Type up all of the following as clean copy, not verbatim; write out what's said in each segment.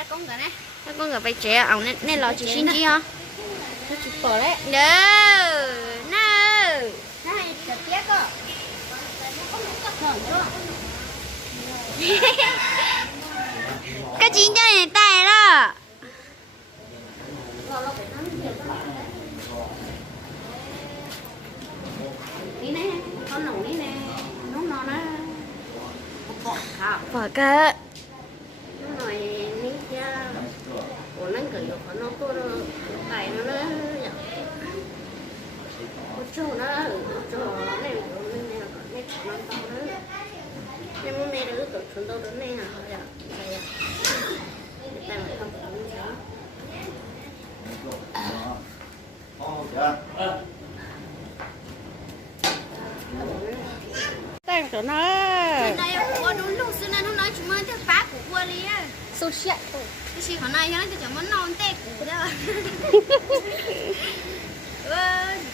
các con cả nè, các con cả phải trẻ ổng nên lo chỉ xin chi hả? nó chỉ bỏ đấy. No, no. Này chặt chẽ cơ. Cái chín cho này tay đó. Đi nè, con nấu đi nè, nấu nó bỏ khảo. Bỏ cơ. Nó nói nín cha, của nó cởi được nó cô nó bài nó có chỗ nó chỗ này nên là còn này nó to nữa. Nhưng mà này là tổ chúng tôi đến này hả? Dạ, dạ. Để tay mà không có đúng sao. Tay của nó. Này của đúng lúc xưa này nó nói chúng mình thích phá của qua đi á. Sốt shit. Cái gì hôm nay nó chỉ muốn non tê của đó.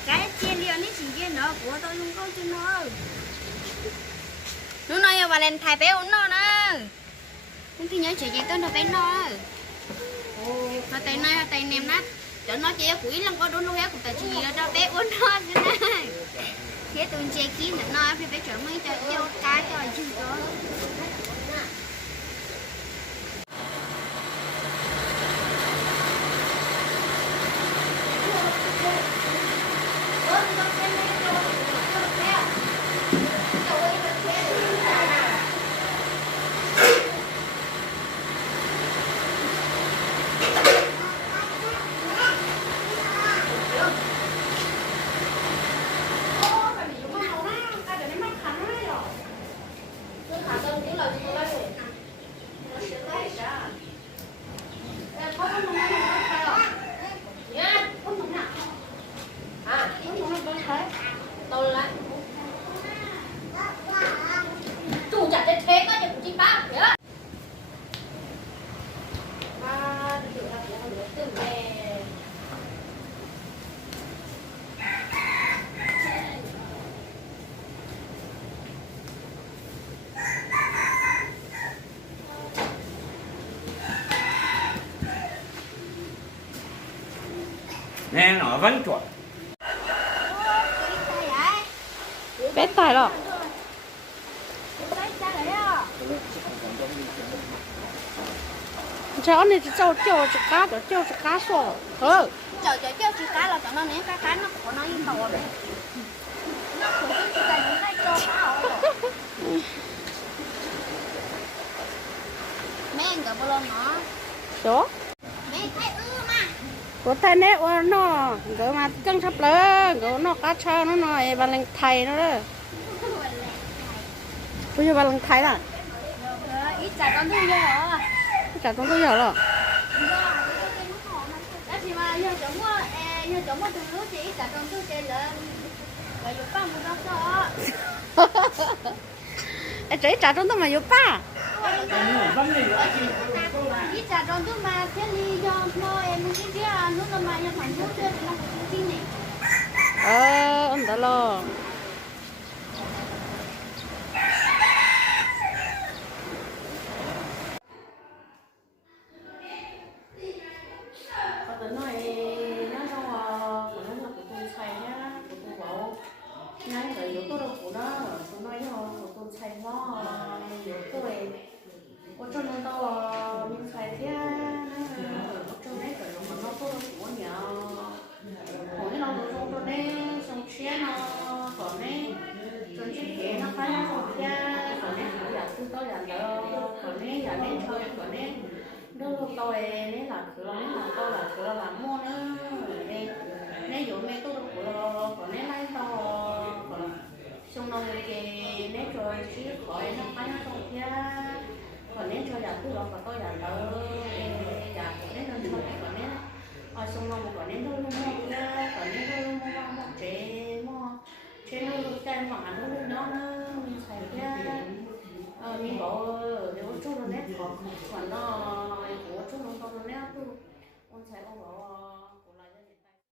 Cái chia liền ấy chỉ kia nó của tôi không có cho nó. Nó nói vào lên thay bé uống nó nè. Cũng thì nhớ chuyện gì tôi nó bé nó. Mà tay này tay nem nát. Cho nó chia quỷ lắm có đúng lúc hết của ta chỉ cho bé uống nó thế này. Thế tôi che kín để nó phải bé trở mấy cho cái cho chứ đó. Chủ chặt cái thế có những chị ba kìa. Nè nó vẫn chuẩn. Bé tài rồi. Cháu này thì cháu cá sổ. Trời trời kêu chị cá là tao nó ném cá nó có nó im bầu rồi. Nó cũng chỉ cần những cái cho cá rồi. Mấy anh gặp bao lâu nó? Số. Mấy thấy mà. Có tay nè nó gỡ mà căng thấp lên, gỡ nó cá cha nó nói bà lên thầy nó đó. Bây giờ bà lên thầy là. Ít chả con thu vô hả? Chả con có giờ rồi. Đó thì mà giờ chống mua từ lúc chị ít chả con thu trên lên. Và dục ba một đó đó. Ê chị trả trong tôi mà vô ba. Ít chả con thu mà thế đi cho nó em cái kia nó mà cho thành phố chơi nó cũng chi này. Ông đã lo. Nãy giờ yếu tố của nó, số nói cho tôi xài nó yếu tố này, có cho nên tao mình xài thế, có cho nên cái mà nó có của nhà, còn nó không cho nên xong xe nó, còn nên trong chiếc ghế nó phải nó không ra, còn nên cũng là tôi là đỡ, còn nên là nên thôi, còn nên đâu tôi nên là cửa là mua nữa, nên dụ mấy tôi của nên lấy to xong rồi cái nét rồi chỉ khỏi nó phải nó không kia còn nét cho giả tôi đó và tôi giả đâu giả của nét nó không còn nét xong rồi còn nét nó luôn kia còn nét nó luôn mua chế nó cái mà nó xài kia mình bảo nếu chút nó nét còn nó của chút nó nét tôi con xài con bảo